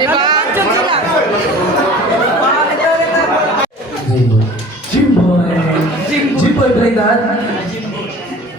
di ba? Jimboy. Jimboy, Braydan.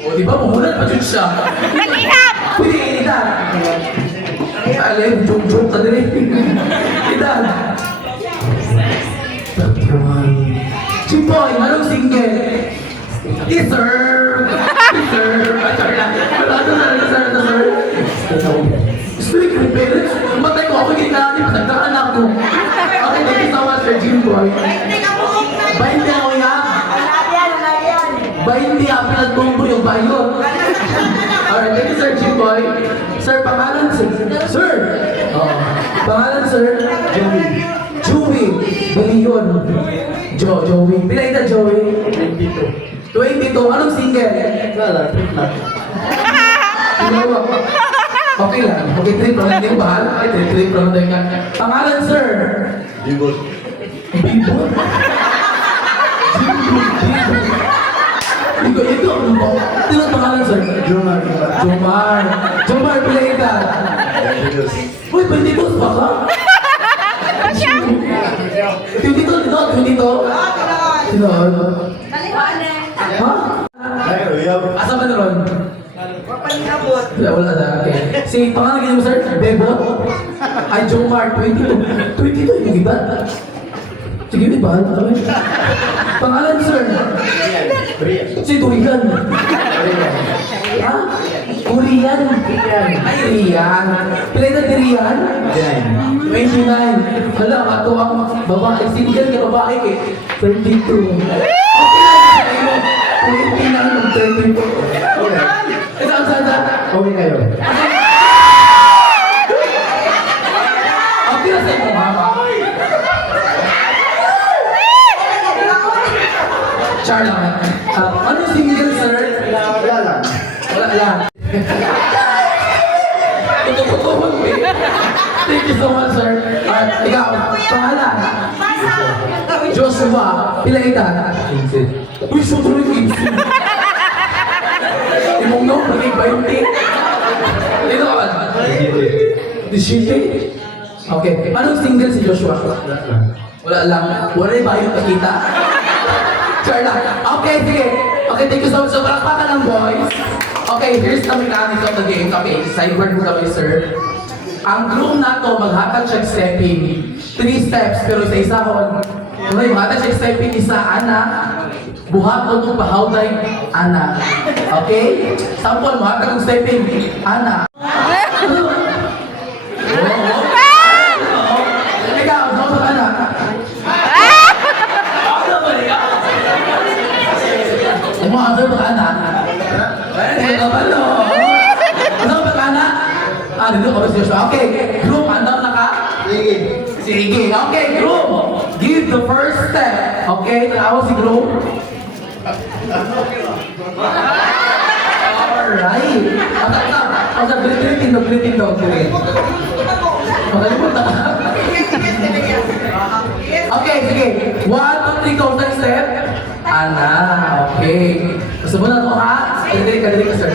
O, di ba? Mahulan pa dyan siya. Kalihap! Pwede initan. Alay, joke-joke ka din. Itan. 31. Jimboy, anong single? Deserve! Deserve! Sorry lang. Deserve. Speak with parents. Matay ko ako yung kailangan yung anak ko. Okay, thank you so much, Sir Jimboy. 20 ako yan. 20 ang pinagmumbo yung bayon. Alright, thank you, Sir Jimboy. Sir, pangalan, sir. Sir! Oh. Pangalan, sir? Joey. Baliyon. Joey. Pila ita, Joey? 22. Anong single? Wala, trip lang. Okay lang. Okay, trip lang. Hindi ko bahal. Trip lang tayo ka. Pangalan, sir? Bibol. Bibol? Ito, ano mo? Sino ang pangalan, sir? Jomar. Jomar, pila ita? Uy, 22 pa ka? 22? Sino? Ha? Asa ba na ron? Wala na, okay. Si pangalan ganyan mo, sir? Bebot? Ay, Jomar, 22. 22, yung iba? Sige, di ba? Pangalan, sir? Si Turigan. Ha? Korean. Ay, Rian. Pila na ni Rian? 29. Wala, ato ang babae. Single ka babae eh. 32. Okay lang, 29 ng 32. Saan? Okay kayo. Okay na sa iyo, mama. Char lang. Ano single, sir? Wala lang. Wala lang. Tutututuhan mo eh. Thank you so much, sir. Ikaw, pangalan? Joshua. Pila ita? 15. Uy, so tuloy 15. Imong no, naging 20. Ito ka ba? 17. Okay. Anong single si Joshua? Wala lang. Wala yung bayo pakita. Char lang. Okay, sige. Okay, thank you so much. So, palakpakan ng boys. Okay, here's the mechanics of the game. Okay, sideboard mo kami, sir. Ang group na to, maghatag siya stepping. 3 steps, pero sa isa ko, okay, maghatag siya stepping, isa, ana. Buhat ko itong pahawday, ana. Okay? Sample, maghatag ng stepping, ana. Ikaw, sample, ana. Umahabol ba, ana? Hindi ka ba, no? Ano ba, ana? Dito ko ba si Joshua? Okay, group, andam na ka? Sige. Okay, group. Give the first step. Okay, tanawa si group. Alright. Greeting daw. Magalimot na ka. Okay, sige. 1, 2, 3, go. Next step. Ana, okay. Gusto mo na ito, ha? Dali ka, sir.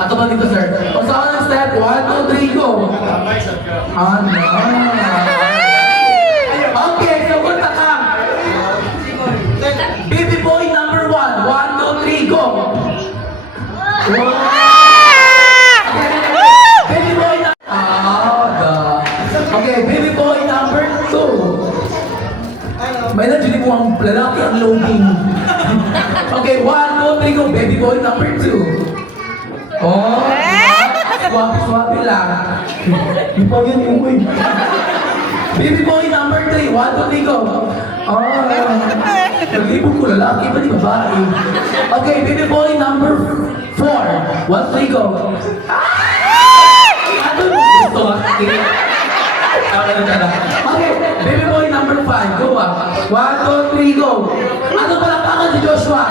Ato ba dito, sir? Kung saan ang step, 1, 2, 3, go! Ana! Okay, so punta ka! Baby boy number 1, 1, 2, 3, go! Baby boy number... Okay, baby boy number 2. May nandiyan mo ang lalaki ang loading. Okay, 1, 2, 3, go! Baby boy number 2. Oh! Swabe lang. Di pa yun yung boy. Baby boy number 3. 1, 2, 3, go. Oh. Naglibog ko lalaki pa di babae. Okay, baby boy number 4. 1, 3, go. Ano mo gusto ka? Okay, baby boy number 5. Go ah. 1, 2, 3, go. Ano pala pa si Joshua?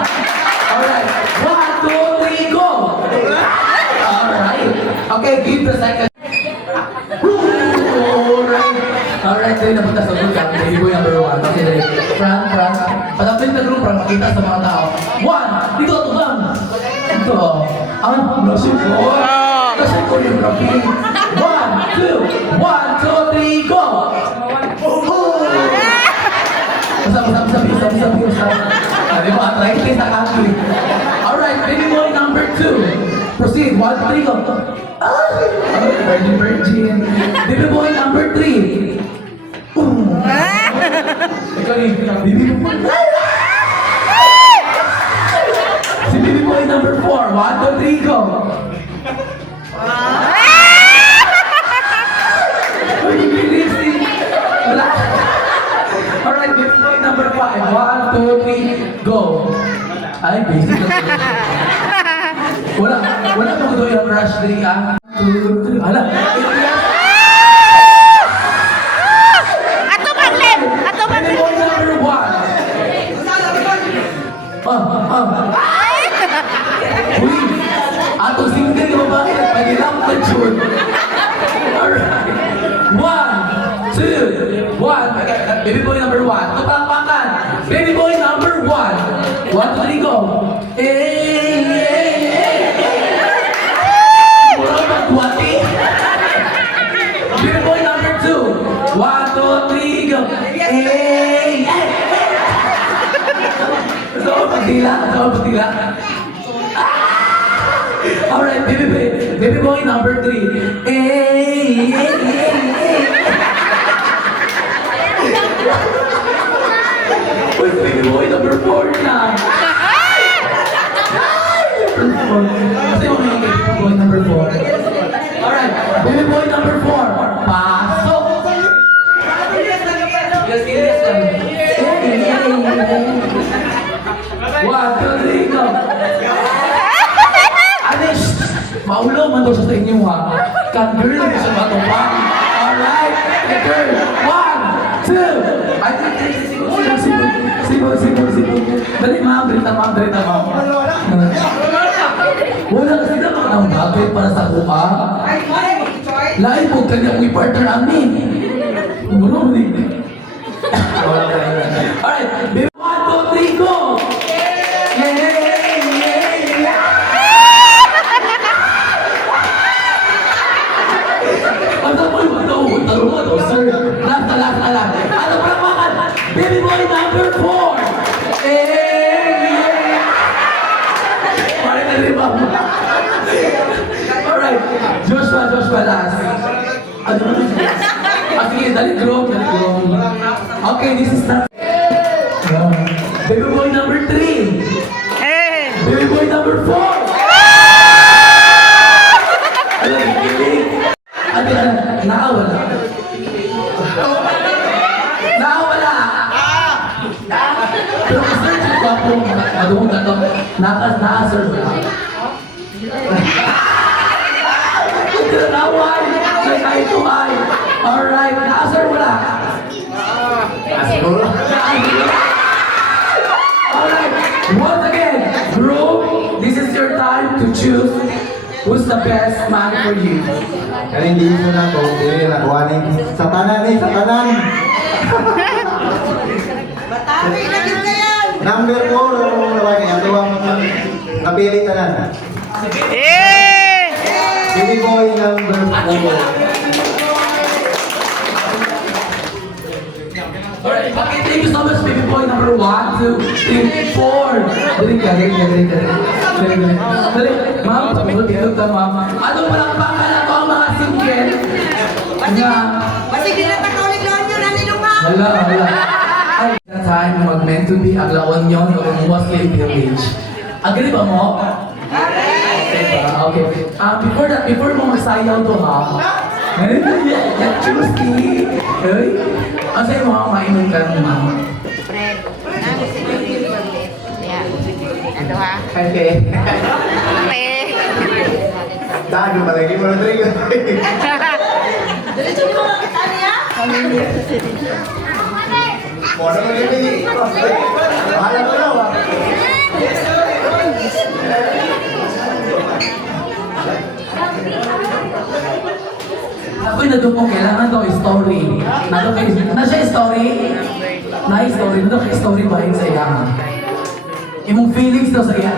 Alright. 1, 2, 3, go. Alright. Okay, give the second. Alright, tayo napunta sa group. Baby boy number 1. Okay, dali. Front. Patapin na group para makita sa mga tao. 1. Dito, tubang. Ito. Ang blushin ko. Kasi choreography. 1, 2, 1, 2, 3, go! Usap. Sabi mo, arthritis na kaki. Alright, baby boy number 2. Proceed, 1, 2, 3, go. Virgin. Baby boy number 3. Ikaw rin, baby boy. Si baby boy number 4. 1, 2, 3, go. Uy, bilis. Wala. Alright, baby boy number 5. 1, 2, 3, go. Ay, basic lang. Wala mo doon yung crush day, ah. 2, 3, hala. Ato Maglem! Baby boy number 1. Uy, ato single ka ba? Pag-ilang ka, Jun. Alright. 1, 2, 1. Baby boy number 1. Tupakpakan. Baby boy number 1. 1, 2, 3, go. Mura magwati. Baby boy number 2. 1, 2, 3, go. Gusto ko pagdila? Alright, baby boy number 3. Uy, baby boy number 4 na. Kasi mo may baby boy number 4. Alright, baby boy number 4. Pasok! Yes lang. 1, 2, 3, go! Anis! Maulo man daw siya sa inyo, ha? Kan-girl lang siya ba ito, ha? Alright! Girl! 1, 2! Ay, sibo. Dali, ma'am. Wala kasi na mga nang bagay para sa kuha. Lain po kanya kong i-partner amin. Gulo mo din. Alright, baby, 1, 2, 3, go! Sir, last. Ano pa naman? Baby boy number 4. Parang nalima mo. Alright, Joshua last. Ano ba? Sige, dali group. Okay, this is not... Baby boy number 3. Baby boy number 4. Ano, kikilig? Ano, nakawala. Pero kasi ito po, madungong na ito, naka-sir ba? Hindi na naway, may kahit tuhay. Alright, naka-sir wala. Alright, once again, group, this is your time to choose who's the best man for you. Kaya hindi mo na ito, hindi na kuhanin. Sa tanan. Batami, naging na yan! Number 4, ito ang napili ka na. Baby boy number 4. Alright, okay, thank you so much, baby boy number 1, 2, 3, 4. Dali ka. Dali, ma'am, tulog ka, ma'am. Ano palakpakan na to ang mga single? Kasi ginatakaw lang yun, naninungaw! Hala. Ay, na time mag-meant to be aglaon yon o Muslim village. Agree ba mo? Okay ba? Okay. Before mo magsayaw to, ha? Chuski! Ay, ang sa'yo mo mainom ka ng mama. Fred, namin si Baby Baglet. Yeah. Ano ha? Okay. Dahil malagi mo na rin. Diretso mo lang kita niya? Mono mo rin. Bahala ko lang. Ako'y nadungkong kailangan daw story. Na siya story? Na story. Nadungkong story ba yun sa iya? Imong feelings daw sa iya?